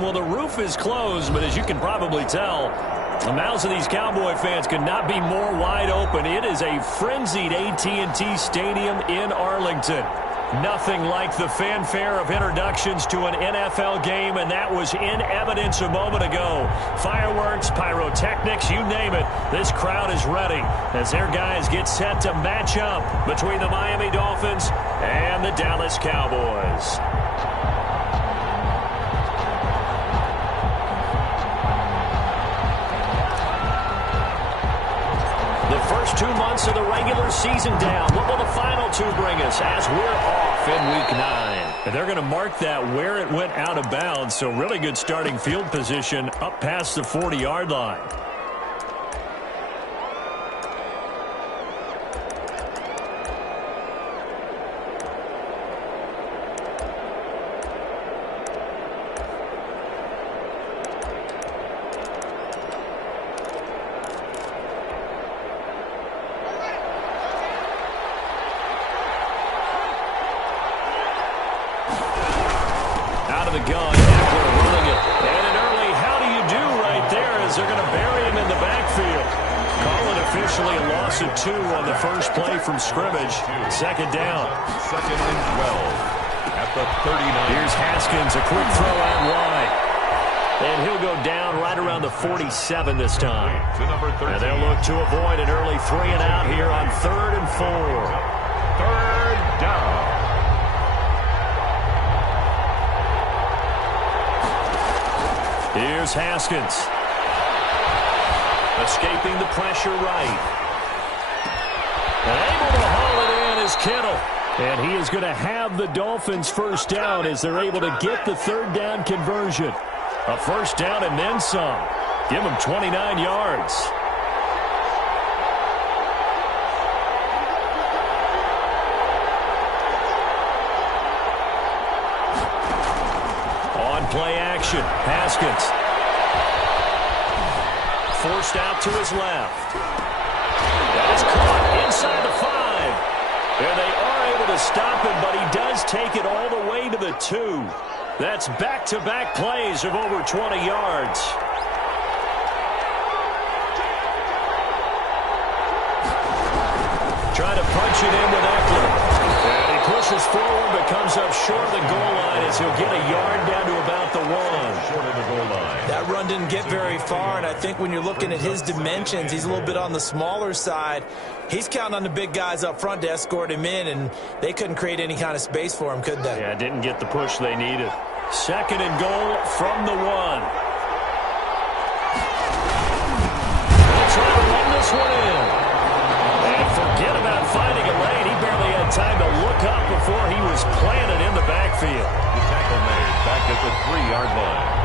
Well, the roof is closed, but as you can probably tell, the mouths of these Cowboy fans could not be more wide open. It is a frenzied AT&T Stadium in Arlington. Nothing like the fanfare of introductions to an NFL game, and that was in evidence a moment ago. Fireworks, pyrotechnics, you name it. This crowd is ready as their guys get set to match up between the Miami Dolphins and the Dallas Cowboys. First 2 months of the regular season down. What will the final two bring us as we're off in Week 9? And they're going to mark that where it went out of bounds, so really good starting field position up past the 40-yard line. The gun, Eckler running it, and an early how do you do right there as they're going to bury him in the backfield. Call it officially a loss of 2 on the first play from scrimmage. Second down. Second and 12 at the 39. Here's Haskins, a quick throw out wide. And he'll go down right around the 47 this time. To number 13. And they'll look to avoid an early 3 and out here on 3rd and 4. Third down. Here's Haskins. Escaping the pressure right. And able to haul it in is Kittle. And he is going to have the Dolphins first down as they're able to get the third down conversion. A first down and then some. Give him 29 yards. On play action, Haskins. Forced out to his left. That is caught inside the 5. And they are able to stop him, but he does take it all the way to the 2. That's back-to-back plays of over 20 yards. Trying to punch it in with Eckler. And he pushes forward but comes up short of the goal line as he'll get a yard down to about the 1. Short of the goal line. That run didn't get very far, and I think when you're looking at his dimensions, he's a little bit on the smaller side. He's counting on the big guys up front to escort him in, and they couldn't create any kind of space for him, could they? Yeah, didn't get the push they needed. Second and goal from the 1. They'll try to run this one in. And forget about finding a lane. He barely had time to look up before he was planted in the backfield. The tackle made back at the 3-yard line.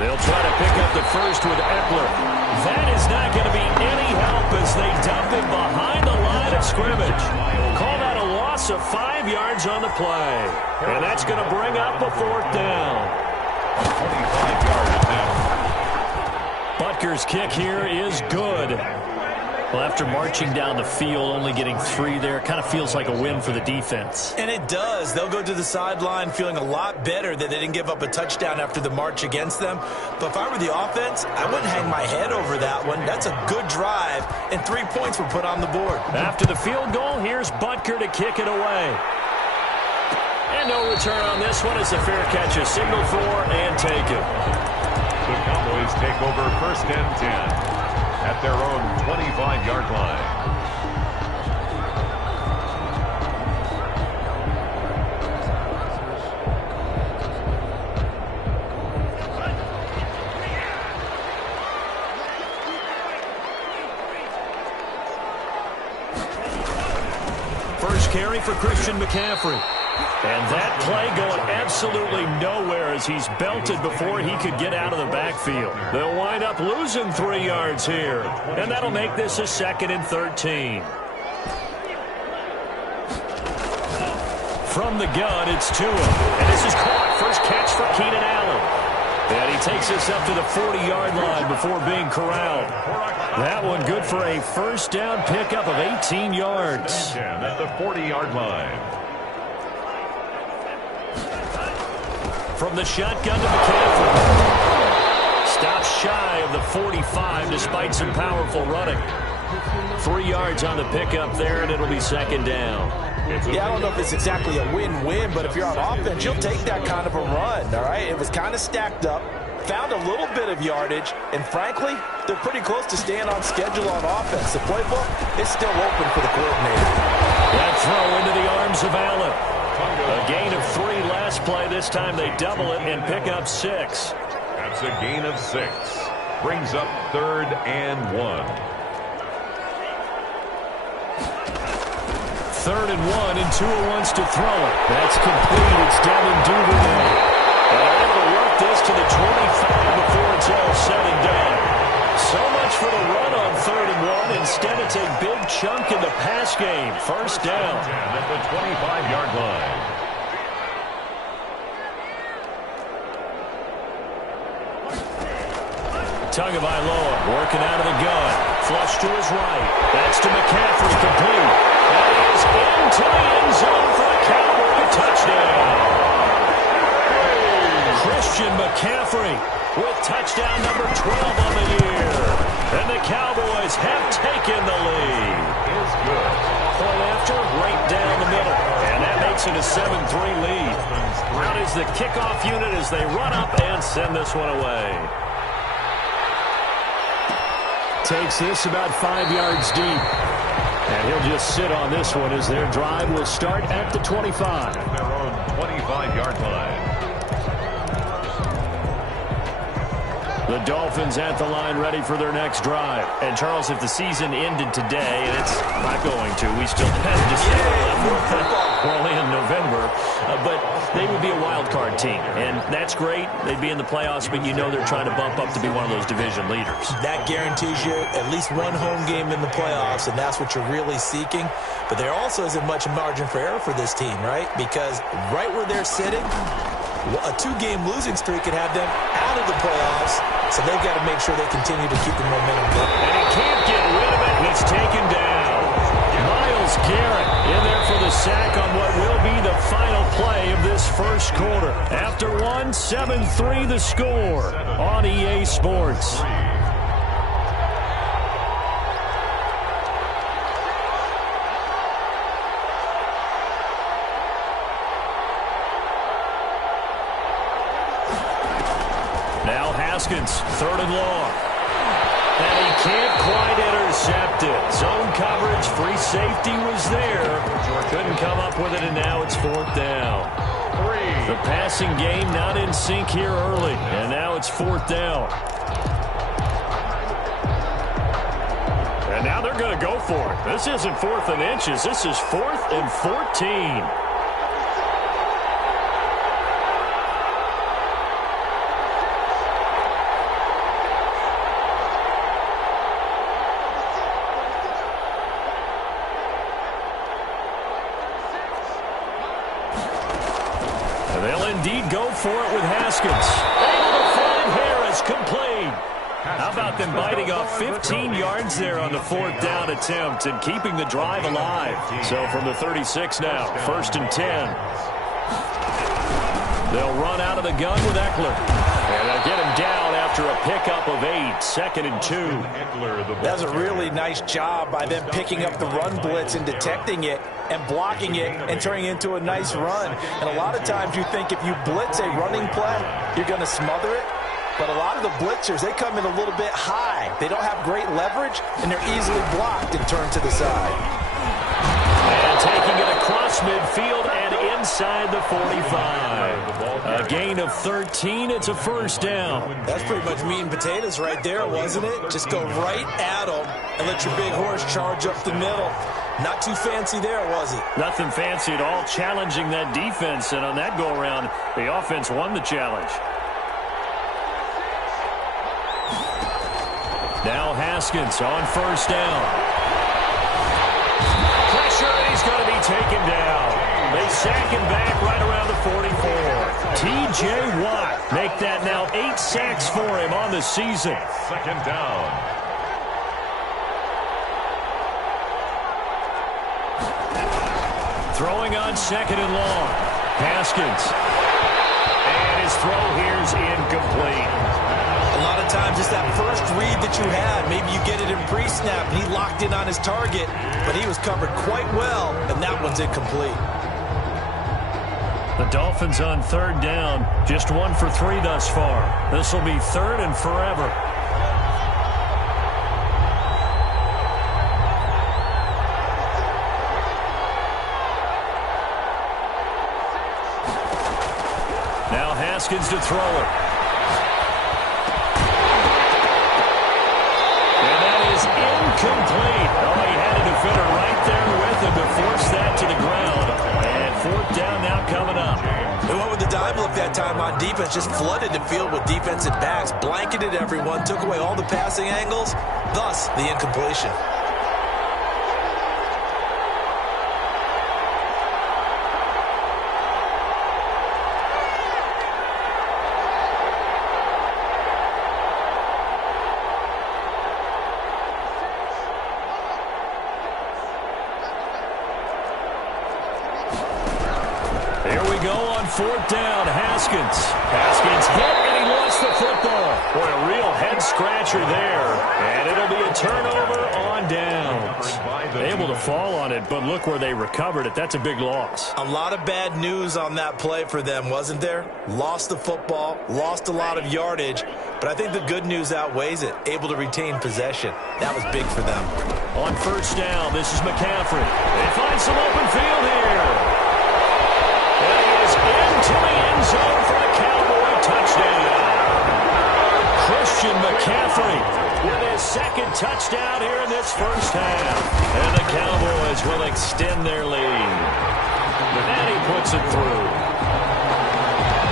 They'll try to pick up the first with Eckler. That is not going to be any help as they dump him behind the line of scrimmage. Call that a loss of 5 yards on the play. And that's going to bring up a 4th down. 25-yard attempt. Butker's kick here is good. Well, after marching down the field, only getting 3 there, kind of feels like a win for the defense. And it does. They'll go to the sideline feeling a lot better that they didn't give up a touchdown after the march against them. But if I were the offense, I wouldn't hang my head over that one. That's a good drive, and 3 points were put on the board. After the field goal, here's Butker to kick it away. And no return on this one. It's a fair catch, a signal for, and taken. The Cowboys take over 1st and 10 at their own 25-yard line. First carry for Christian McCaffrey. And that play going absolutely nowhere as he's belted before he could get out of the backfield. They'll wind up losing 3 yards here. And that'll make this a 2nd and 13. From the gun, it's Tua. And this is caught. First catch for Keenan Allen. And he takes us up to the 40-yard line before being corralled. That one good for a first down pickup of 18 yards. At the 40-yard line. from the shotgun to McCaffrey. Stops shy of the 45 despite some powerful running. 3 yards on the pickup there, and it'll be second down. Yeah, I don't know if it's exactly a win-win, but if you're on offense, you'll take that kind of a run, all right? It was kind of stacked up, found a little bit of yardage, and frankly, they're pretty close to staying on schedule on offense. The playbook is still open for the coordinator. That throw into the arms of Allen. A gain of 3 last play. This time they double it and pick up 6. That's a gain of 6. Brings up 3rd and 1. 3rd and 1, and Tua wants to throw it. That's complete. It's Devin Duvernay. And they're able to work this to the 25 before it's all said and done. So much for the run on 3rd and 1. Instead, it's a big chunk in the pass game. First down. At the 25-yard line. Tagovailoa working out of the gun. Flush to his right. That's to McCaffrey, complete. That is into the end zone for a Cowboy touchdown. Christian McCaffrey with touchdown number 12 on the year. And the Cowboys have taken the lead. Is good. Point after, right down the middle. And that makes it a 7-3 lead. Out is the kickoff unit as they run up and send this one away. Takes this about 5 yards deep. And he'll just sit on this one as their drive will start at the 25. At their own 25-yard line. The Dolphins at the line ready for their next drive. And, Charles, if the season ended today, and it's not going to, we still have December left. We're only in November. But they would be a wild card team. And that's great. They'd be in the playoffs, but you know they're trying to bump up to be one of those division leaders. That guarantees you at least one home game in the playoffs, and that's what you're really seeking. But there also isn't much margin for error for this team, right? Because right where they're sitting, a 2-game losing streak could have them out of the playoffs. So they've got to make sure they continue to keep the momentum going. And he can't get rid of it. He's taken down. Myles Garrett in there for the sack on what will be the final play of this first quarter. After 7-3 the score on EA Sports. Now Haskins, 3rd and long. And he can't quite intercept it. Zone coverage, free safety was there. Couldn't come up with it, and now it's 4th down. The passing game not in sync here early, and now it's 4th down. And now they're going to go for it. This isn't 4th and inches. This is 4th and 14. Indeed go for it with Haskins. Able to find Harris, complete. How about them biting off 15 yards there on the 4th down attempt and keeping the drive alive. So from the 36 now, 1st and 10. They'll run out of the gun with Eckler. And they'll get him down after a pickup of 8, 2nd and 2. That's a really nice job by them picking up the run blitz and detecting it and blocking it and turning it into a nice run. And a lot of times you think if you blitz a running play, you're going to smother it. But a lot of the blitzers, they come in a little bit high. They don't have great leverage, and they're easily blocked and turned to the side. And taking it across midfield and inside the 45. A gain of 13. It's a 1st down. That's pretty much meat and potatoes right there, wasn't it? Just go right at them and let your big horse charge up the middle. Not too fancy there, was it? Nothing fancy at all, challenging that defense. And on that go-around, the offense won the challenge. Now Haskins on 1st down. Pressure, and he's going to be taken down. They sack him back right around the 44. T.J. Watt make that now 8 sacks for him on the season. 2nd down. Throwing on 2nd and long. Haskins. And his throw here's incomplete. A lot of times it's that first read that you had. Maybe you get it in pre-snap, and he locked in on his target, but he was covered quite well, and that one's incomplete. The Dolphins on third down, just 1 for 3 thus far. This will be third and forever. Now Haskins to throw it. And that is incomplete. Oh, he had a defender right there with him to force that to the ground. And fourth down now coming up. They went with the dime look that time on defense, just flooded the field with defensive backs, blanketed everyone, took away all the passing angles, thus the incompletion. Fourth down, Haskins. Haskins hit, and he lost the football. Boy, a real head-scratcher there. And it'll be a turnover on downs. Able to fall on it, but look where they recovered it. That's a big loss. A lot of bad news on that play for them, wasn't there? Lost the football, lost a lot of yardage, but I think the good news outweighs it. Able to retain possession. That was big for them. On first down, this is McCaffrey. They find some open field here. And he is into the end zone for a Cowboy touchdown. Christian McCaffrey with his second touchdown here in this first half. And the Cowboys will extend their lead. And he puts it through.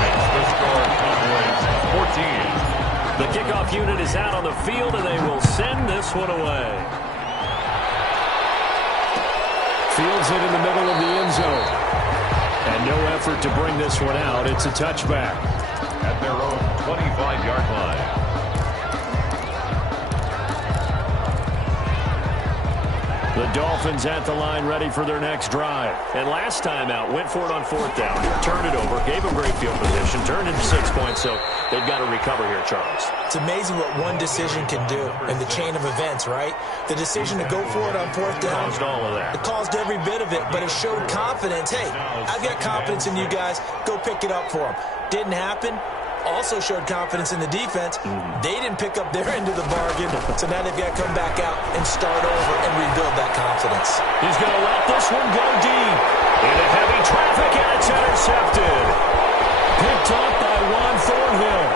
Makes the score Cowboys 14. The kickoff unit is out on the field, and they will send this one away. Fields it in the middle of the end zone. And no effort to bring this one out. It's a touchback. At their own 25-yard line. The Dolphins at the line ready for their next drive. And last time out, went for it on fourth down, turned it over, gave them great field position, turned into 6 points, so they've got to recover here, Charles. It's amazing what one decision can do in the chain of events, right? The decision to go for it on fourth down. Caused all of that. It caused every bit of it, but it showed confidence. Hey, I've got confidence in you guys. Go pick it up for them. Didn't happen. Also showed confidence in the defense. They didn't pick up their end of the bargain, so now they've got to come back out and start over and rebuild that confidence. He's going to let this one go deep. Into heavy traffic, and it's intercepted. Picked up by Juan Thornhill.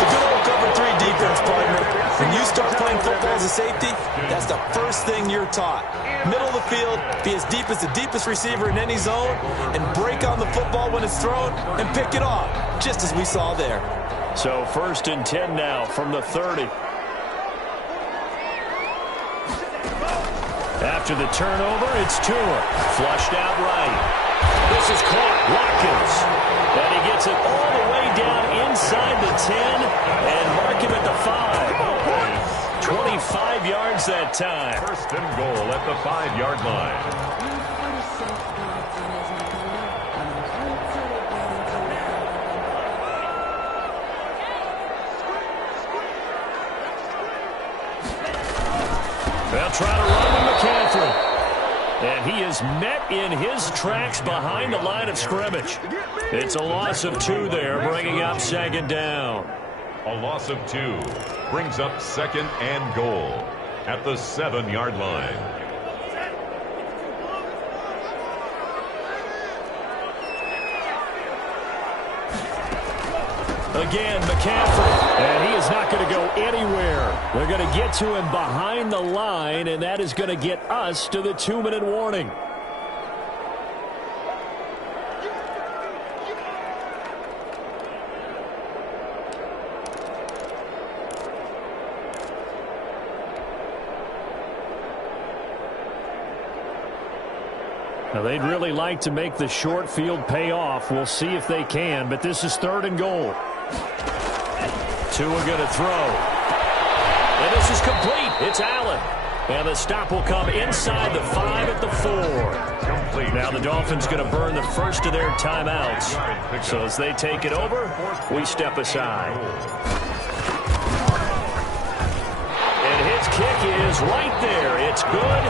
The good old cover 3 defense, partner. When you start playing football as a safety, that's the first thing you're taught. Middle of the field, be as deep as the deepest receiver in any zone, and break on the football when it's thrown and pick it off, just as we saw there. So 1st and 10 now from the 30. After the turnover, it's Tua. Flushed out right. This is caught. Watkins. And he gets it all the way down inside the 10 and mark him at the 5. 25 yards that time. First and goal at the 5-yard line. They'll try to run with McCaffrey. And he is met in his tracks behind the line of scrimmage. It's a loss of 2 there, bringing up 2nd down. A loss of 2 brings up 2nd and goal at the 7-yard line. Again, McCaffrey, and he is not going to go anywhere. They're going to get to him behind the line, and that is going to get us to the 2-minute warning. Now, they'd really like to make the short field pay off. We'll see if they can, but this is 3rd and goal. Tua going to throw. And this is complete. It's Allen. And the stop will come inside the 5 at the 4. Now the Dolphins going to burn the first of their timeouts. So as they take it over, we step aside. And his kick is right there. It's good.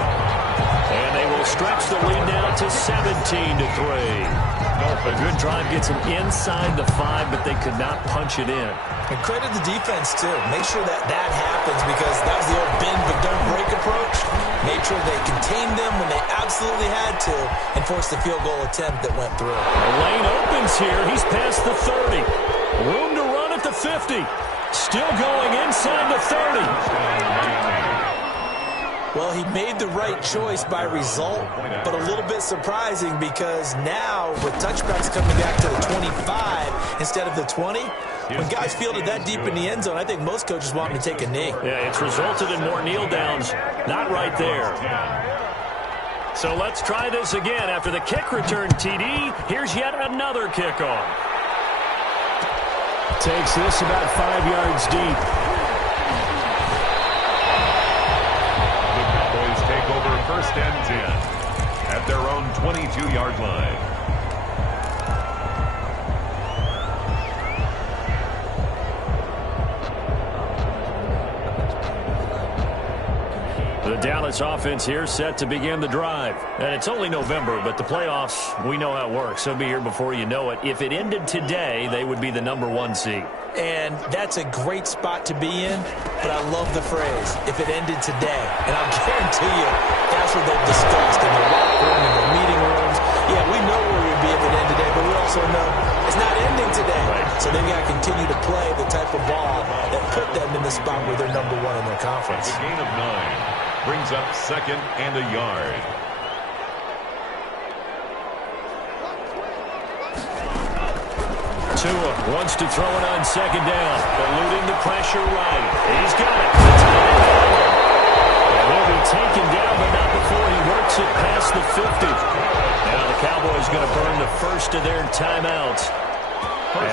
And they will stretch the lead now to 17-3. A good drive gets them inside the 5, but they could not punch it in. And credit the defense, too. Make sure that happens because that was the old bend but don't break approach. Made sure they contained them when they absolutely had to and forced the field goal attempt that went through. The lane opens here. He's past the 30. Room to run at the 50. Still going inside the 30. Well, he made the right choice by result, but a little bit surprising because now with touchbacks coming back to the 25 instead of the 20, when guys fielded that deep in the end zone, I think most coaches want him to take a knee. Yeah, it's resulted in more kneel downs. Not right there. So let's try this again. After the kick return, TD, here's yet another kickoff. Takes this about 5 yards deep. First and 10 at their own 22-yard line. The Dallas offense here set to begin the drive. And it's only November, but the playoffs, we know how it works. They'll be here before you know it. If it ended today, they would be the #1 seed. And that's a great spot to be in, but I love the phrase, if it ended today. And I'll guarantee you, that's what they've discussed in the locker room, in the meeting rooms. Yeah, we know where we'd be if it ended today, but we also know it's not ending today. Right. So they've got to continue to play the type of ball that put them in the spot where they're #1 in their conference. A gain of 9 brings up 2nd and a yard. Tua wants to throw it on 2nd down, eluding the pressure right. He's got it. And he'll be taken down, but not before he works it past the 50. Now the Cowboys going to burn the first of their timeouts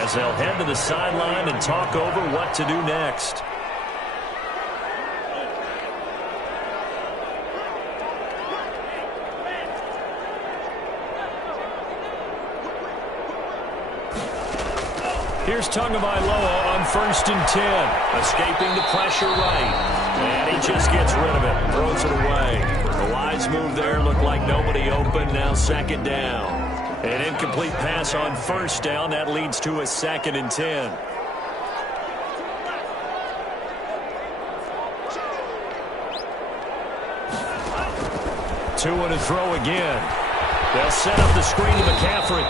as they'll head to the sideline and talk over what to do next. Here's Tagovailoa on 1st and 10. Escaping the pressure right. And he just gets rid of it. Throws it away. The wise move there. Looked like nobody open. Now 2nd down. An incomplete pass on 1st down. That leads to a 2nd and 10. Tua to throw again. They'll set up the screen to McCaffrey.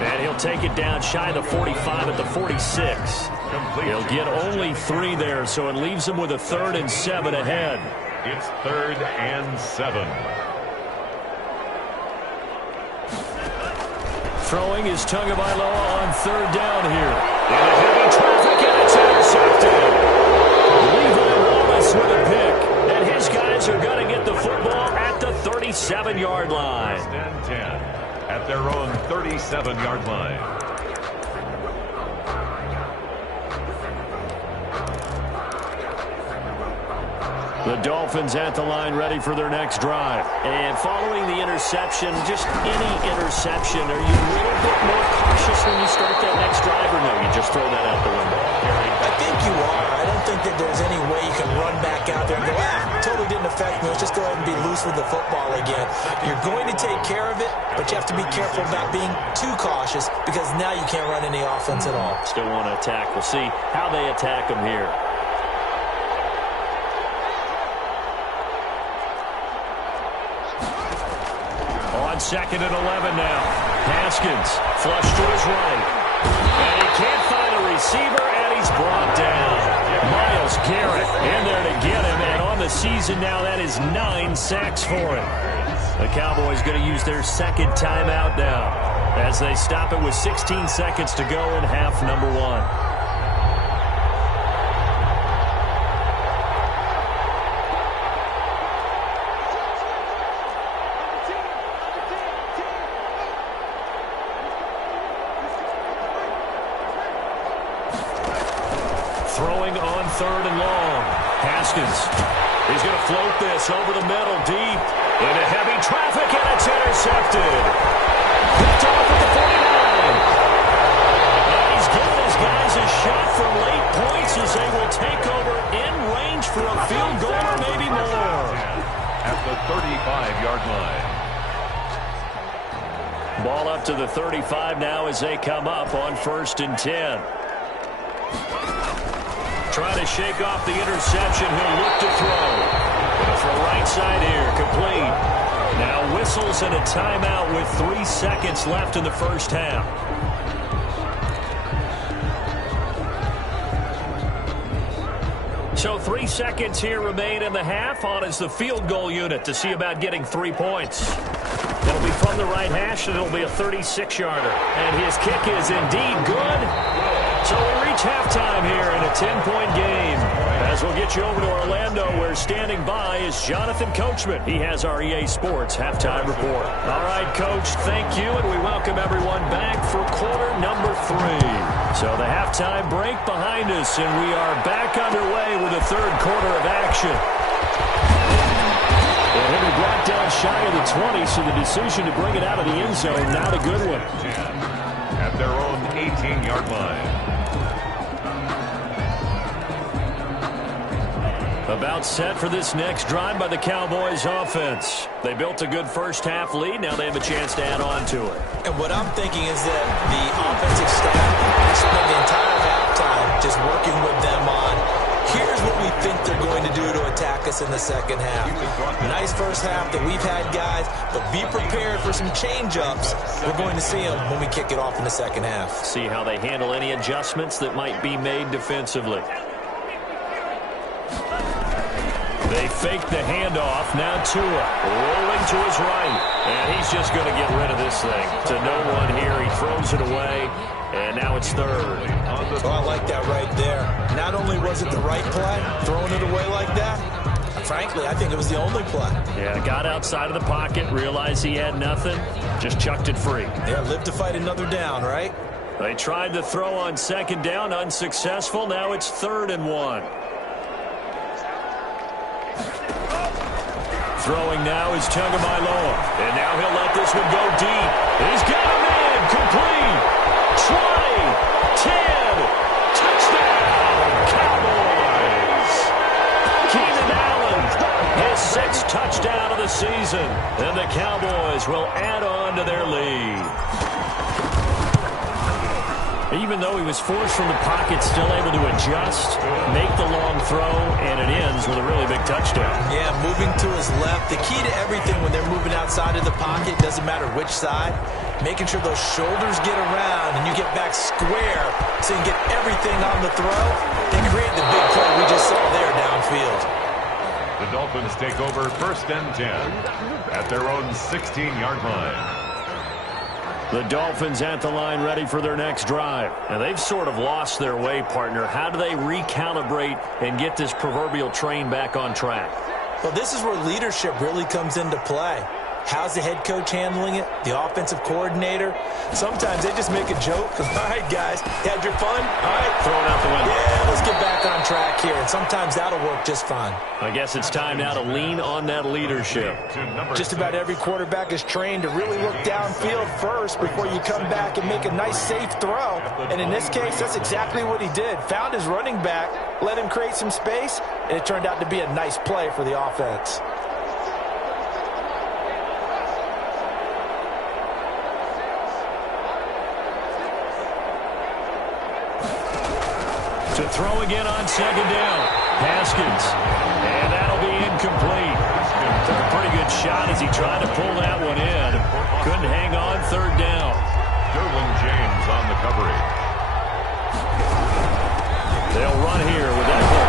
And he'll take it down shy of the 45 at the 46. He'll get only 3 there, so it leaves him with a 3rd and 7 ahead. It's 3rd and 7. Throwing is Tagovailoa on 3rd down here. In heavy traffic, and it's intercepted. Levi Wallace with a pick. And his guys are going to get the football at the 37-yard line. 1st and 10. At their own 37-yard line. The Dolphins at the line ready for their next drive. And following the interception, just any interception, are you a little bit more cautious when you start that next drive, or no, you just throw that out the window? I think you are. I don't think that there's any way you can run back out there and go, totally didn't affect me. Let's just go ahead and be loose with the football again. You're going to take care of it, but you have to be careful about being too cautious because now you can't run any offense at all. Still want to attack. We'll see how they attack them here. On 2nd and 11 now. Haskins flush to his right. And he can't find a receiver, and he's brought down. Myles Garrett in there to get him, and on the season now, that is 9 sacks for him. The Cowboys going to use their 2nd timeout now as they stop it with 16 seconds to go in half number 1. Throwing on 3rd and long. Haskins He's going to float this over the middle, deep, into heavy traffic, and it's intercepted. Picked off at the 49. And he's giving his guys a shot for late points as they will take over in range for a field goal or maybe more. At the 35-yard line. Ball up to the 35 now as they come up on 1st and 10. Trying to shake off the interception. He'll look to throw. Gonna throw right side here. Complete. Now whistles and a timeout with 3 seconds left in the first half. So 3 seconds here remain in the half. On is the field goal unit to see about getting 3 points. It'll be from the right hash, and it'll be a 36-yarder. And his kick is indeed good. So we reach halftime here in a 10-point game. As we'll get you over to Orlando, where standing by is Jonathan Coachman. He has our EA Sports halftime report. All right, Coach, thank you, and we welcome everyone back for quarter number 3. So the halftime break behind us, and we are back underway with the third quarter of action. And he'll be brought down shy of the 20, so the decision to bring it out of the end zone, not a good one. At their own 18-yard line. About set for this next drive by the Cowboys offense. They built a good first half lead. Now they have a chance to add on to it. And what I'm thinking is that the offensive staff spent the entire halftime just working with them on, here's what we think they're going to do to attack us in the second half. Nice first half that we've had, guys, but be prepared for some change-ups. We're going to see them when we kick it off in the second half. See how they handle any adjustments that might be made defensively. They fake the handoff. Now Tua rolling to his right. And he's just going to get rid of this thing. To no one here. He throws it away. And now it's third. Oh, I like that right there. Not only was it the right play, throwing it away like that, frankly, I think it was the only play. Yeah, got outside of the pocket, realized he had nothing, just chucked it free. Yeah, live to fight another down, right? They tried to throw on second down, unsuccessful. Now it's 3rd and 1. Throwing now is Tagovailoa. And now he'll let this one go deep. He's got him in. Complete. 20. 10. Touchdown. Cowboys. Keenan Allen, his 6th touchdown of the season. And the Cowboys will add on to their lead. Even though he was forced from the pocket, still able to adjust, make the long throw, and it ends with a really big touchdown. Yeah, moving to his left. The key to everything when they're moving outside of the pocket, doesn't matter which side, making sure those shoulders get around and you get back square so you can get everything on the throw and create the big play we just saw there downfield. The Dolphins take over 1st and 10 at their own 16-yard line. The Dolphins at the line ready for their next drive. Now, they've sort of lost their way, partner. How do they recalibrate and get this proverbial train back on track? Well, this is where leadership really comes into play. How's the head coach handling it? The offensive coordinator? Sometimes they just make a joke. All right, guys, had your fun? All right. Throw it out the window. Yeah, let's get back on track here. And sometimes that'll work just fine. I guess it's time now to lean on that leadership. Just about every quarterback is trained to really look downfield first before you come back and make a nice, safe throw. And in this case, that's exactly what he did. Found his running back, let him create some space, and it turned out to be a nice play for the offense. To throw again on second down. Haskins. And that'll be incomplete. Took a pretty good shot as he tried to pull that one in. Couldn't hang on 3rd down. Derwin James on the coverage. They'll run here with that one.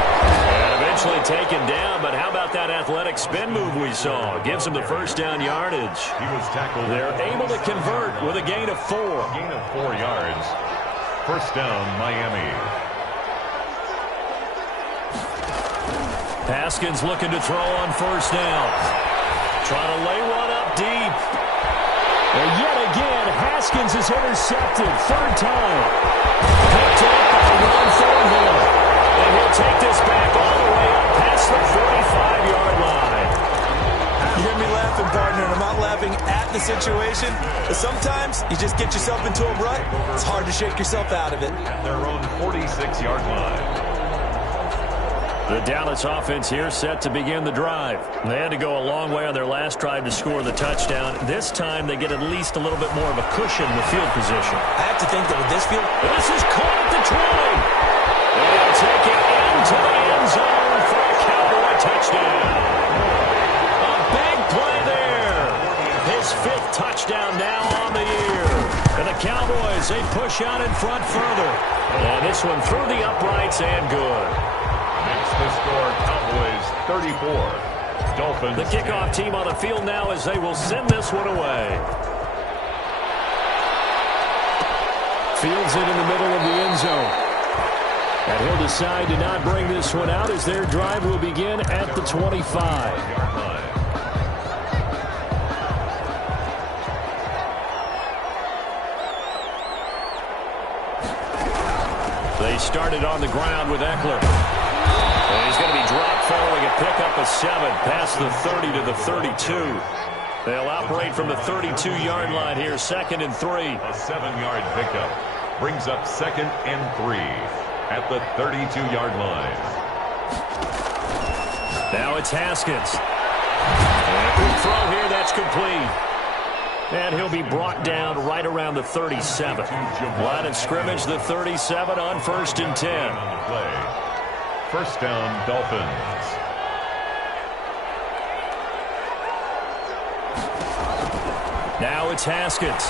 And eventually taken down, but how about that athletic spin move we saw? Gives him the first down yardage. He was tackled. They're able to convert with a gain of 4. Gain of 4 yards. First down, Miami. Haskins looking to throw on 1st down. Trying to lay one up deep. And yet again, Haskins is intercepted. 3rd time. Picked up by Ron Thornhill. And he'll take this back all the way up past the 45-yard and I'm not laughing at the situation, but sometimes you just get yourself into a rut. It's hard to shake yourself out of it. At their own 46-yard line. The Dallas offense here set to begin the drive. They had to go a long way on their last drive to score the touchdown. This time they get at least a little bit more of a cushion with field position. I have to think that with this field, this is caught at the 20. They'll take it into the end zone for a Cowboy touchdown. A big play there. His 5th touchdown now on the year. And the Cowboys, they push out in front further. And this one through the uprights and good. Makes the score Cowboys 34. Dolphins. The kickoff team on the field now as they will send this one away. Fields it in the middle of the end zone. And he'll decide to not bring this one out as their drive will begin at the 25. They started on the ground with Eckler. And he's going to be dropped following a pickup of 7 past the 30 to the 32. They'll operate from the 32-yard line here, 2nd and 3. A 7-yard pickup brings up 2nd and 3 at the 32-yard line. Now it's Haskins. And a quick throw here, that's complete. And he'll be brought down right around the 37. Line of scrimmage, the 37 on 1st and 10. On the play. 1st down, Dolphins. Now it's Haskins.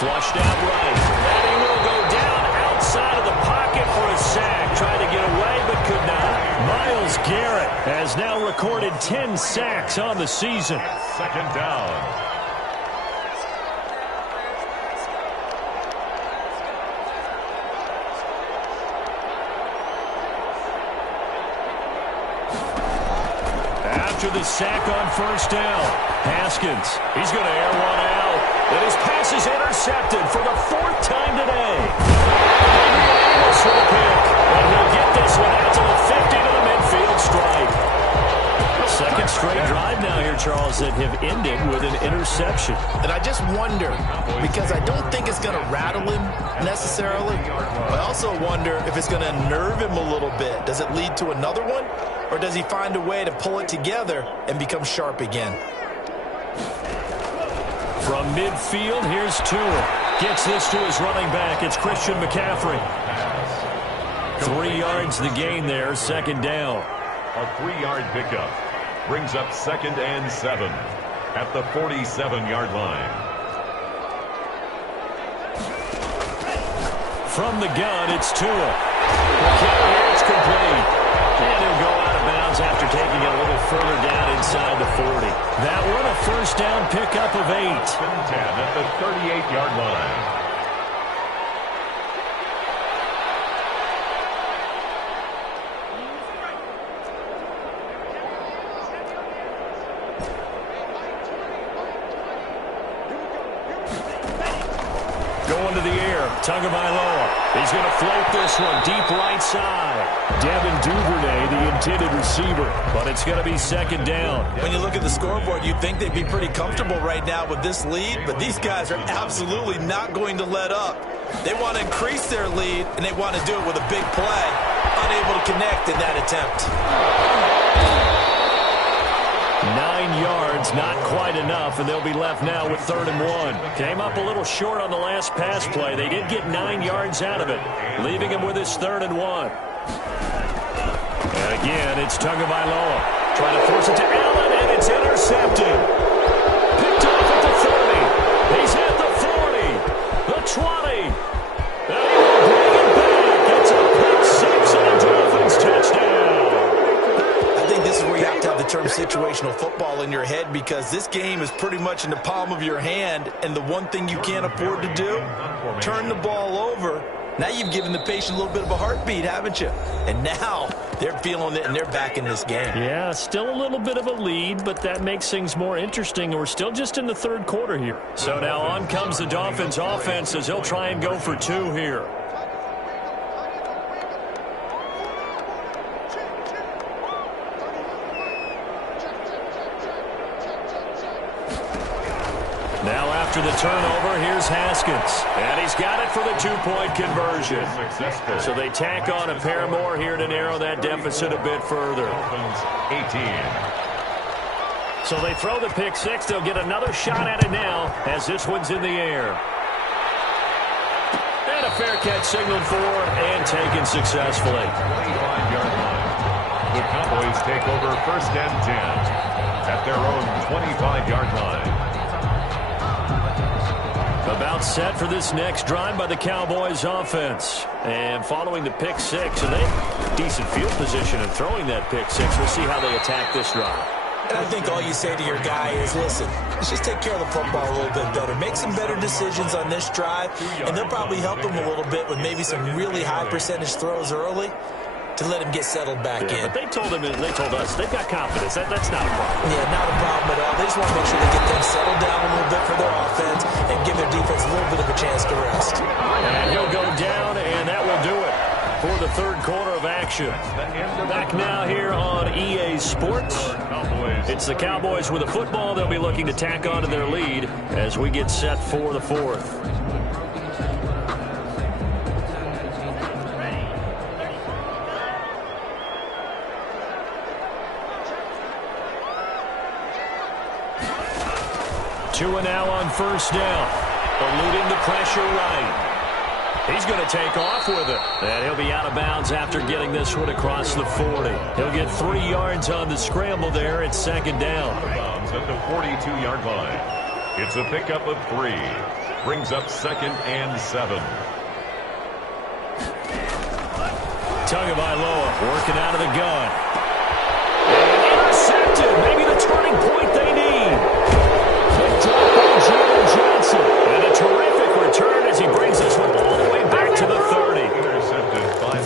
Flushed out right. And he will go down outside of the pocket for a sack. Tried to get away but could not. Myles Garrett has now recorded 10 sacks on the season. 2nd down. After the sack on 1st down, Haskins, he's going to air one out. And his pass is intercepted for the 4th time today. Amos for the pick. And he'll get this one out to the 50 to the midfield stripe. 2nd straight drive now here, Charles, that have ended with an interception. and I just wonder, because I don't think it's going to rattle him necessarily, but I also wonder if it's going to nerve him a little bit. Does it lead to another one? Or does he find a way to pull it together and become sharp again? From midfield, here's Tua. Gets this to his running back. It's Christian McCaffrey. 3 yards the gain there, 2nd down. A 3-yard pickup brings up 2nd and 7 at the 47-yard line. From the gun, it's Tua. McCaffrey, it's complete. And he'll go out of bounds after taking it a little further down inside the 40. That one, a 1st down pickup of 8. 10 at the 38-yard line. Going to the air, Tagovailoa. He's going to float this one deep right side. Devin Duvernay, the intended receiver, but it's going to be 2nd down. When you look at the scoreboard, you'd think they'd be pretty comfortable right now with this lead, but these guys are absolutely not going to let up. They want to increase their lead, and they want to do it with a big play. Unable to connect in that attempt. 9 yards, not quite enough, and they'll be left now with 3rd and 1. Came up a little short on the last pass play. They did get 9 yards out of it, leaving him with his 3rd and 1. And again, it's Tagovailoa. Trying to force it to Allen, and it's intercepted. Picked off at the 30. He's at the 40, the 20. And he will bring it back. It's a pick 6 and a Dolphins touchdown. I think this is where you have to have the term situational football in your head, because this game is pretty much in the palm of your hand, and the one thing you can't afford to do, turn the ball over. Now you've given the patient a little bit of a heartbeat, haven't you? And now they're feeling it, and they're back in this game. Yeah, still a little bit of a lead, but that makes things more interesting. We're still just in the 3rd quarter here. So now on comes the Dolphins offense as he'll try and go for 2 here. after the turnover. Here's Haskins. And he's got it for the two-point conversion. So they tack on a pair more here to narrow that deficit a bit further. 18. So they throw the pick six. They'll get another shot at it now as this one's in the air. And a fair catch signaled for and taken successfully. 25-yard line. The Cowboys take over first and 10 at their own 25-yard line. About set for this next drive by the Cowboys offense. And following the pick six, and they have decent field position in throwing that pick six. We'll see how they attack this drive. And I think all you say to your guy is, listen, let's just take care of the football a little bit better. Make some better decisions on this drive, and they'll probably help him a little bit with maybe some really high percentage throws early to let him get settled back in. But they told us they've got confidence. That's not a problem. Yeah, not a problem at all. They just want to make sure they get them settled down a little bit for their offense and give their defense a little bit of a chance to rest. And he'll go down, and that will do it for the third quarter of action. Back now here on EA Sports. It's the Cowboys with a football. They'll be looking to tack on to their lead as we get set for the fourth. Tua now on first down, eluding the pressure right. He's going to take off with it. And he'll be out of bounds after getting this one across the 40. He'll get 3 yards on the scramble there at second down. Bounds at the 42-yard line. It's a pickup of 3. Brings up second and 7. Tagovailoa working out of the gun. And intercepted. Maybe the turning point they need. Picked up by Jordan Johnson. And a terrific return as he brings this one all the way back to the 30.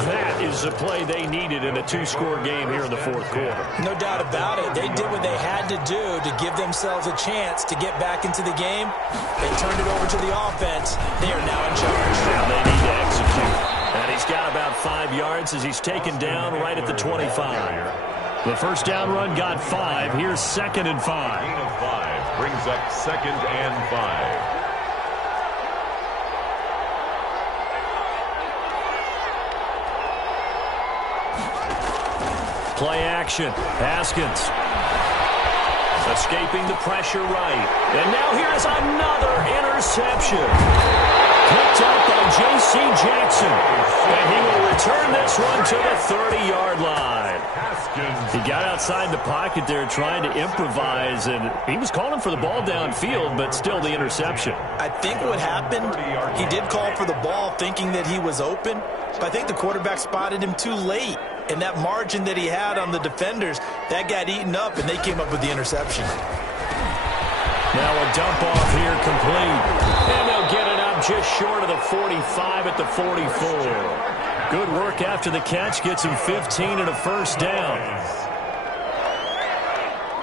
That is the play they needed in a 2-score game here in the fourth quarter. No doubt about it. They did what they had to do to give themselves a chance to get back into the game. They turned it over to the offense. They are now in charge. Now they need to execute. And he's got about 5 yards as he's taken down right at the 25. The first down run got 5. Here's second and 5. Gain of 5 brings up second and 5. Play action. Haskins. Escaping the pressure right. And now here's another interception. Picked up by J.C. Jackson. And he will return this one to the 30-yard line. He got outside the pocket there trying to improvise, and he was calling for the ball downfield, but still the interception. I think what happened, he did call for the ball thinking that he was open, but I think the quarterback spotted him too late. And that margin that he had on the defenders, that got eaten up, and they came up with the interception. Now a dump off here complete. And they'll get it up just short of the 45 at the 44. Good work after the catch. Gets him 15 and a first down.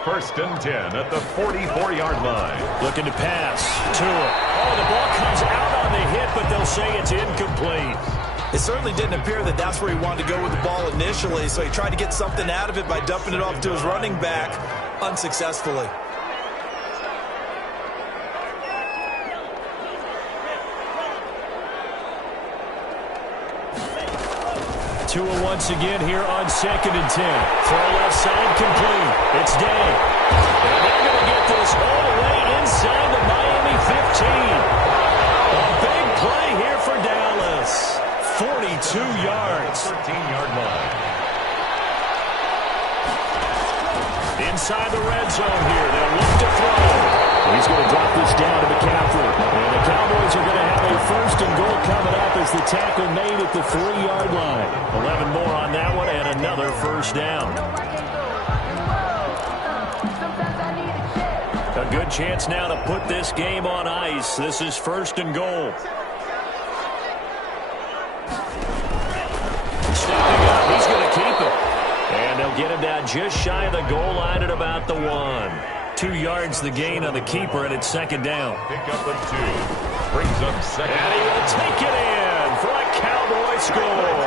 First and 10 at the 44-yard line. Looking to pass. Tua. Oh, the ball comes out on the hit, but they'll say it's incomplete. It certainly didn't appear that that's where he wanted to go with the ball initially, so he tried to get something out of it by dumping it off to his running back unsuccessfully. Tua once again here on second and 10. Throw left side complete. It's Day. And they're going to get this all the way inside the Miami 15. A big play here for Dallas. 42 yards. 13-yard line. Inside the red zone here. They'll look to throw. He's going to drop this down to McCaffrey. And the Cowboys are going to have a first and goal coming up as the tackle made at the 3-yard line. 11 more on that one and another first down. A good chance now to put this game on ice. This is first and goal. Stepping up, he's going to keep it. And they'll get him down just shy of the goal line at about the 1. 2 yards the gain on the keeper, and it's second down. Pick up of 2. Brings up second. And he will take it in for a Cowboy score.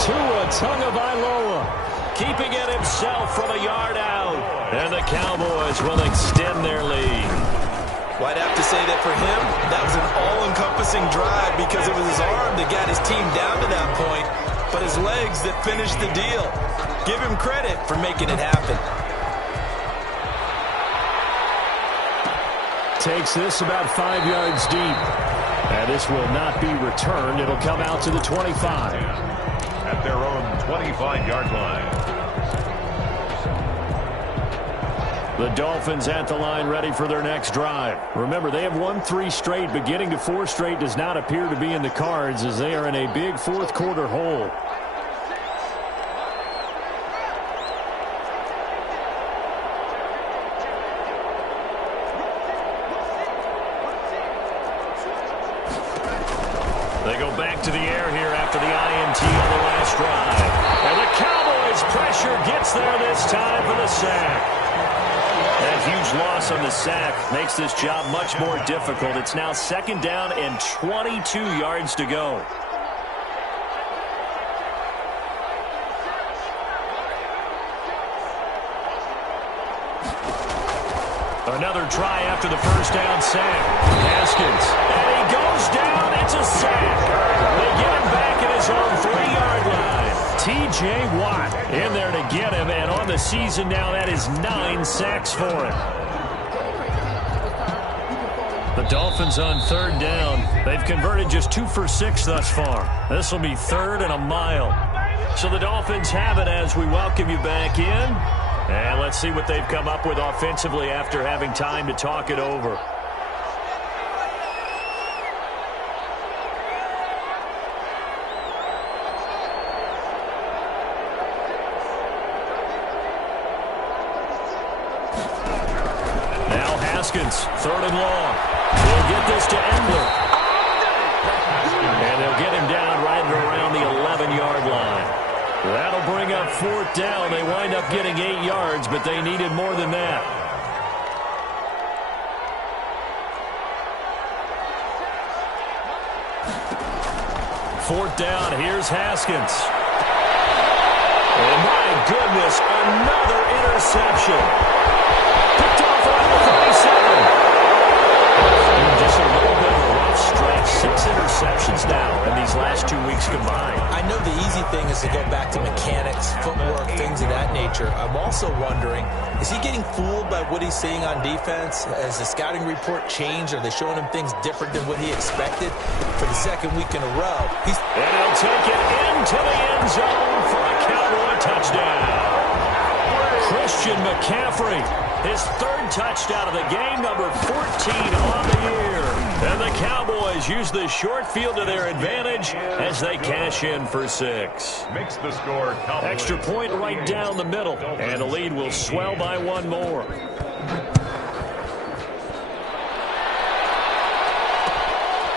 Tua Tagovailoa keeping it himself from a yard out. And the Cowboys will extend their lead. Well, I'd have to say that for him, that was an all-encompassing drive because it was his arm that got his team down to that point, but his legs that finished the deal. Give him credit for making it happen. Takes this about 5 yards deep. And this will not be returned. It'll come out to the 25. At their own 25-yard line. The Dolphins at the line ready for their next drive. Remember, they have won 3 straight, but getting to 4 straight does not appear to be in the cards as they are in a big fourth-quarter hole. They go back to the air here after the INT on the last drive. And the Cowboys' pressure gets there this time for the sack. That huge loss on the sack makes this job much more difficult. It's now 2nd down and 22 yards to go. Another try after the first down sack. Haskins. And he goes down. It's a sack. They get him back at his own 3-yard line. T.J. Watt in there to get him. And on the season now, that is 9 sacks for him. The Dolphins on 3rd down. They've converted just 2 for 6 thus far. This will be 3rd and a mile. So the Dolphins have it as we welcome you back in. And let's see what they've come up with offensively after having time to talk it over. Now Haskins, 3rd and long. He'll get this to Endler. And they'll get him down right around the 11-yard line. That'll bring up 4th down. They wind up getting 8 yards, but they needed more than that. Fourth down, here's Haskins. And my goodness, another interception. Picked off around the 37. Just a little bit of a rough stretch. 6 interceptions now in these last 2 weeks combined. I know the easy thing is to go back to mechanics, footwork, things of that nature. I'm also wondering, is he getting fooled by what he's seeing on defense? Has the scouting report changed? Are they showing him things different than what he expected for the 2nd week in a row? And he'll take it into the end zone for a Cowboy touchdown. Christian McCaffrey, his 3rd touchdown of the game, number 14 on the year. And the Cowboys use the short field to their advantage as they cash in for 6. Makes the score Cowboys. Extra point right down the middle, and the lead will swell by 1 more.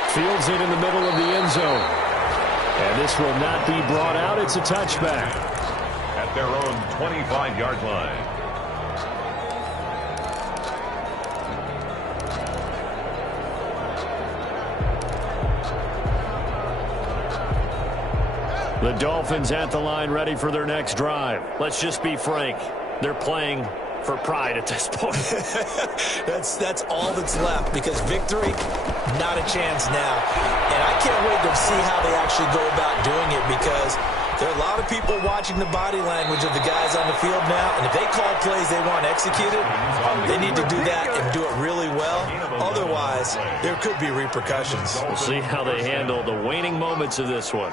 Fields it in the middle of the end zone. And this will not be brought out. It's a touchback. At their own 25-yard line. The Dolphins at the line ready for their next drive. Let's just be frank. They're playing for pride at this point. That's all that's left because victory, not a chance now. And I can't wait to see how they actually go about doing it because there are a lot of people watching the body language of the guys on the field now. And if they call plays they want executed, they need to do that and do it really well. Otherwise, there could be repercussions. We'll see how they handle the waning moments of this one.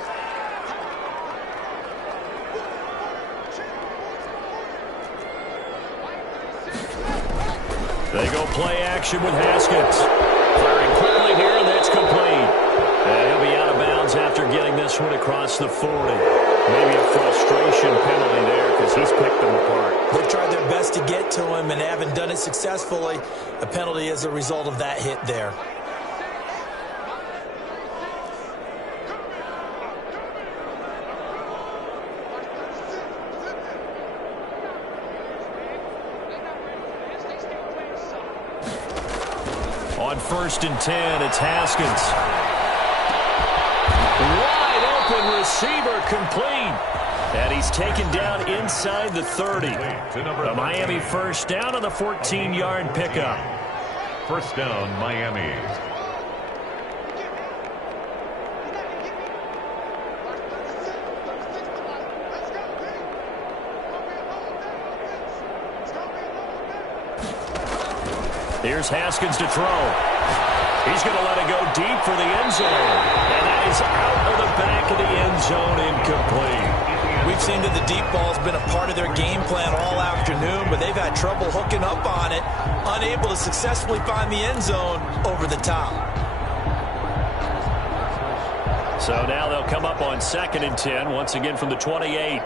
They go play action with Haskins. Firing quickly here, and that's complete. And he'll be out of bounds after getting this one across the 40. Maybe a frustration penalty there because he's picked them apart. They've tried their best to get to him and haven't done it successfully. A penalty as a result of that hit there. On 1st and 10, it's Haskins. Wide open receiver complete. And he's taken down inside the 30. A Miami 1st down on the 14-yard pickup. first down, Miami. Here's Haskins to throw. He's going to let it go deep for the end zone. And that is out of the back of the end zone, incomplete. We've seen that the deep ball's been a part of their game plan all afternoon, but they've had trouble hooking up on it, unable to successfully find the end zone over the top. So now they'll come up on 2nd and 10, once again from the 28.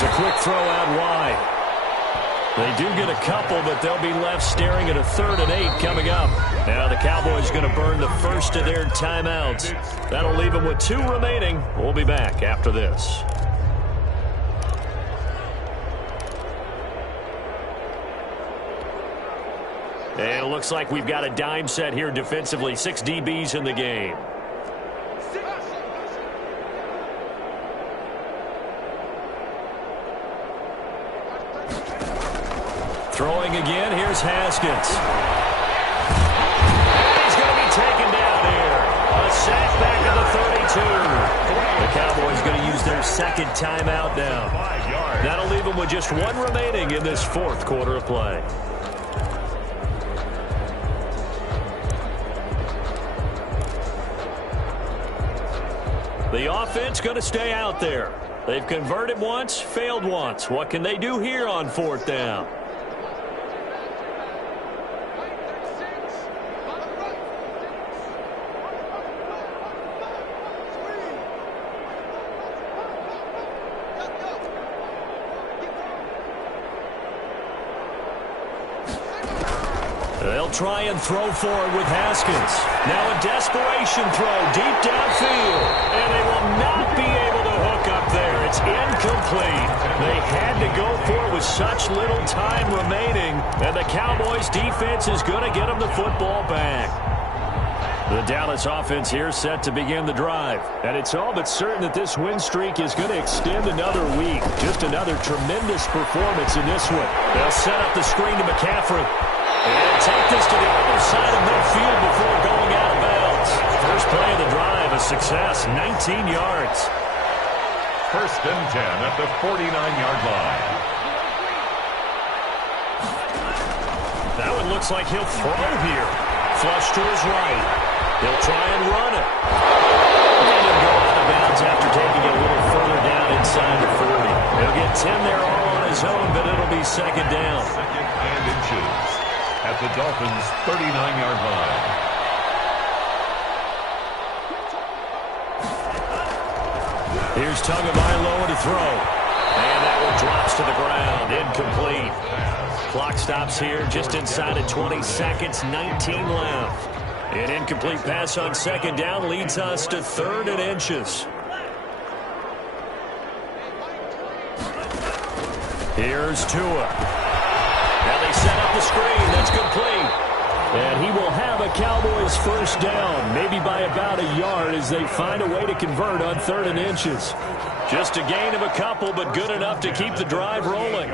A quick throw out wide. They do get a couple, but they'll be left staring at a 3rd and 8 coming up. Now the Cowboys going to burn the first of their timeouts. That'll leave them with 2 remaining. We'll be back after this. And it looks like we've got a dime set here defensively. 6 DBs in the game. Throwing again, here's Haskins. He's going to be taken down here. A sack back at the 32. The Cowboys going to use their 2nd timeout now. That'll leave them with just 1 remaining in this 4th quarter of play. The offense going to stay out there. They've converted once, failed once. What can they do here on 4th down? They'll try and throw forward with Haskins. Now a desperation throw deep downfield. And they will not be able to hook up there. It's incomplete. They had to go for it with such little time remaining. And the Cowboys defense is going to get them the football back. The Dallas offense here set to begin the drive. And it's all but certain that this win streak is going to extend another week. Just another tremendous performance in this one. They'll set up the screen to McCaffrey. And take this to the other side of midfield before going out of bounds. First play of the drive, a success, 19 yards. 1st and 10 at the 49-yard line. That one looks like he'll throw here. Flush to his right. He'll try and run it. And he'll go out of bounds after taking it a little further down inside the 40. He'll get 10 there all on his own, but it'll be 2nd down. 2nd and inches at the Dolphins' 39-yard line. Here's Tagovailoa to throw. And that one drops to the ground. Incomplete. Clock stops here just inside of 20 seconds. 19 left. An incomplete pass on 2nd down leads us to 3rd and inches. Here's Tua. Now they set up the screen. That's complete. And he will have a Cowboys first down, maybe by about a yard as they find a way to convert on 3rd and inches. Just a gain of a couple, but good enough to keep the drive rolling.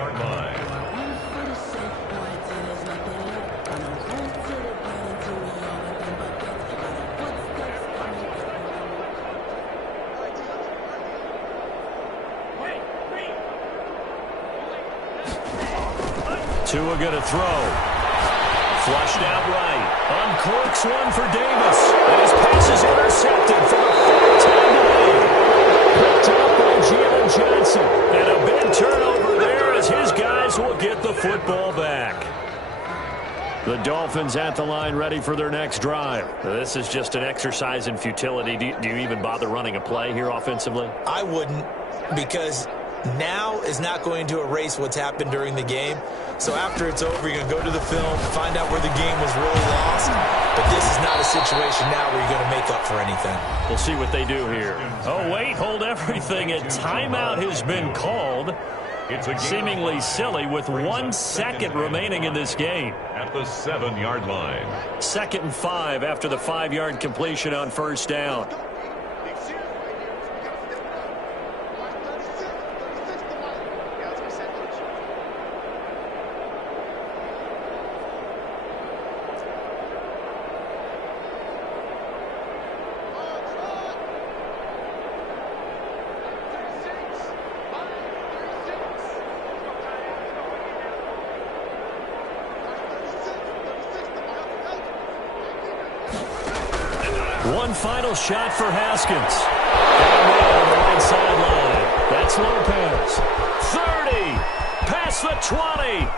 Tua going to throw. Flushed out right. Uncorks one for Davis. And his pass is intercepted for the 4th time today. Picked up by Jalen Johnson. And a big turnover there as his guys will get the football back. The Dolphins at the line ready for their next drive. This is just an exercise in futility. Do you even bother running a play here offensively? I wouldn't, because now is not going to erase what's happened during the game. So after it's over, you're going to go to the film, find out where the game was really lost. But this is not a situation now where you're going to make up for anything. We'll see what they do here. Oh, wait, hold everything. A timeout has been called. It's seemingly silly with 1 second remaining in this game. At the 7-yard line. 2nd and 5 after the 5-yard completion on 1st down. One final shot for Haskins. On the right sideline. That's Lopez. 30. Past the 20.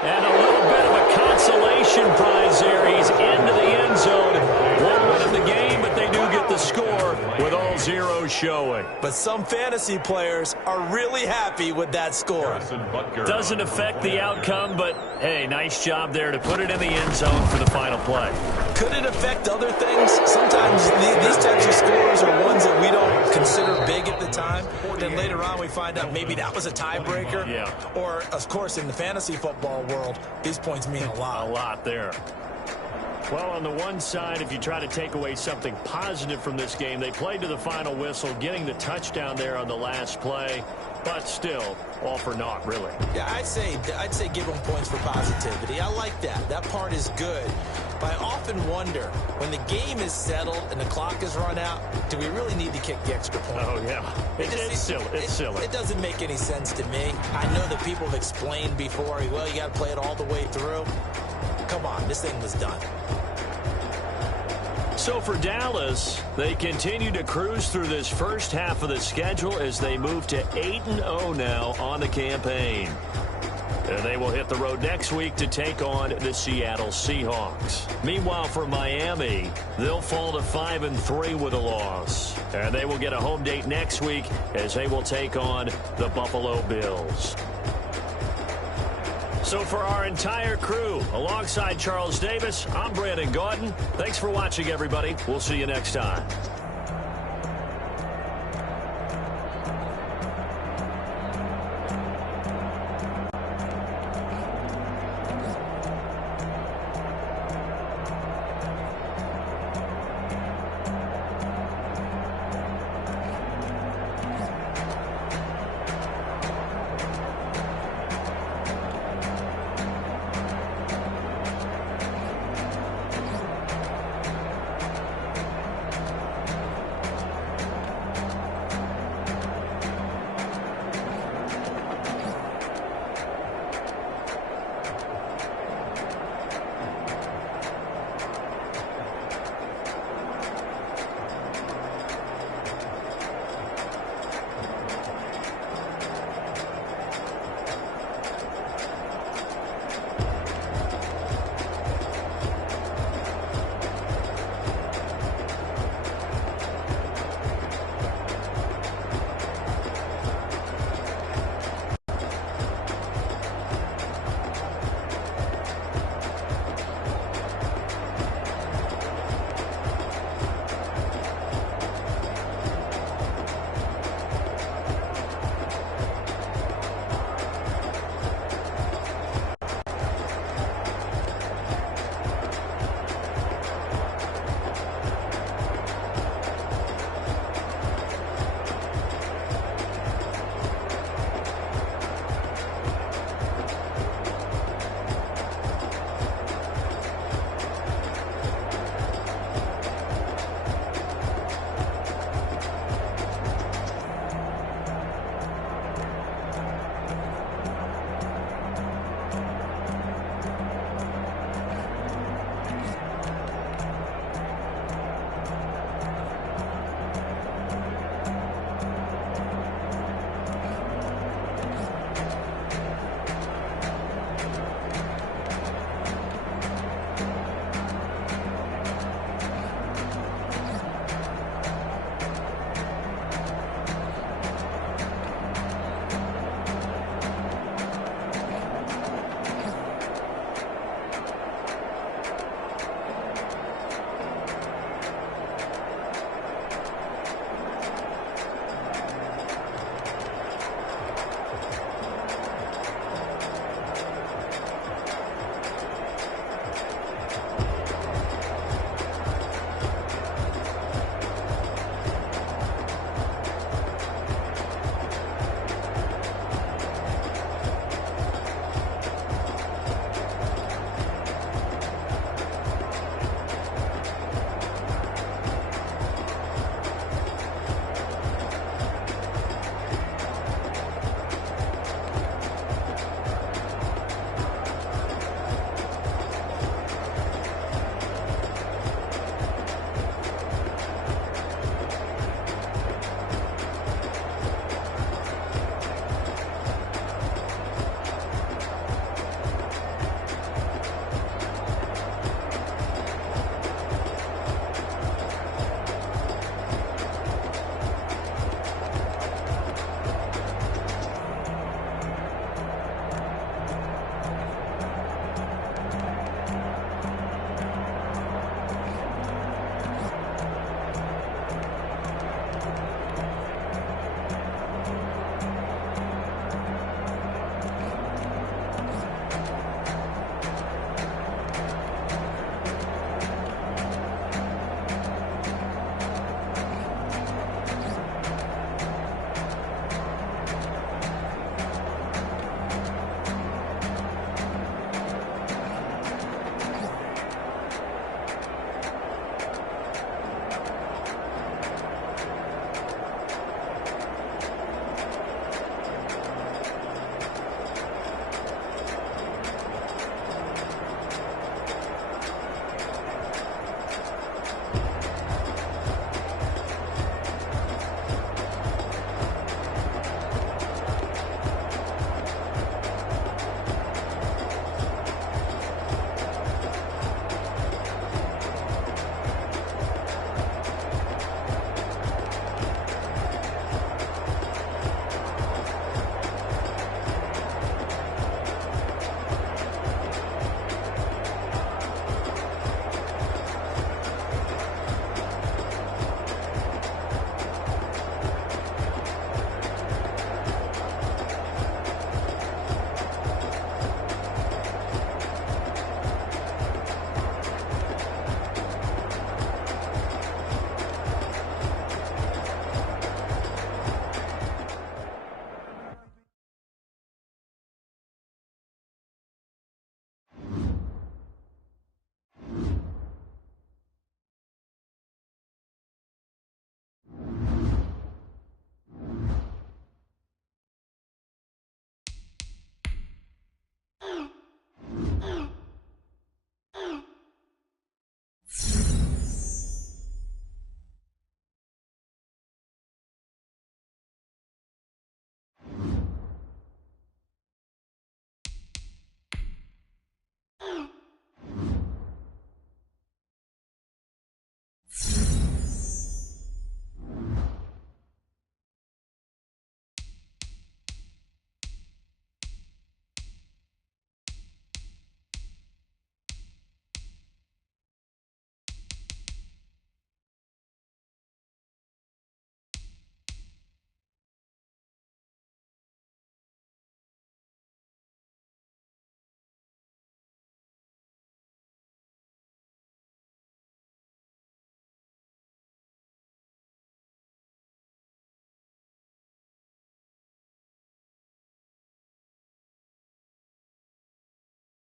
And a little bit of a consolation prize there. He's into the end zone. Won't win him the game, but they do get the score with all zeros showing. But some fantasy players are really happy with that score. Doesn't affect the outcome, but, hey, nice job there to put it in the end zone for the final play. Could it affect other things? Sometimes these types of scores are ones that we don't consider big at the time. Then later on we find out maybe that was a tiebreaker. Yeah. Or, of course, in the fantasy football world, these points mean a lot. A lot there. Well, on the one side, if you try to take away something positive from this game, they played to the final whistle, getting the touchdown there on the last play, but still, all for naught, really. Yeah, I'd say give them points for positivity. I like that. That part is good. But I often wonder, when the game is settled and the clock is run out, do we really need to kick the extra point? Oh, yeah. It's silly. It's silly. It doesn't make any sense to me. I know that people have explained before, well, you got to play it all the way through. Come on, this thing was done. So for Dallas, they continue to cruise through this first half of the schedule as they move to 8-0 now on the campaign. And they will hit the road next week to take on the Seattle Seahawks. Meanwhile, for Miami, they'll fall to 5-3 with a loss. And they will get a home date next week as they will take on the Buffalo Bills. So for our entire crew, alongside Charles Davis, I'm Brandon Gaudin. Thanks for watching, everybody. We'll see you next time.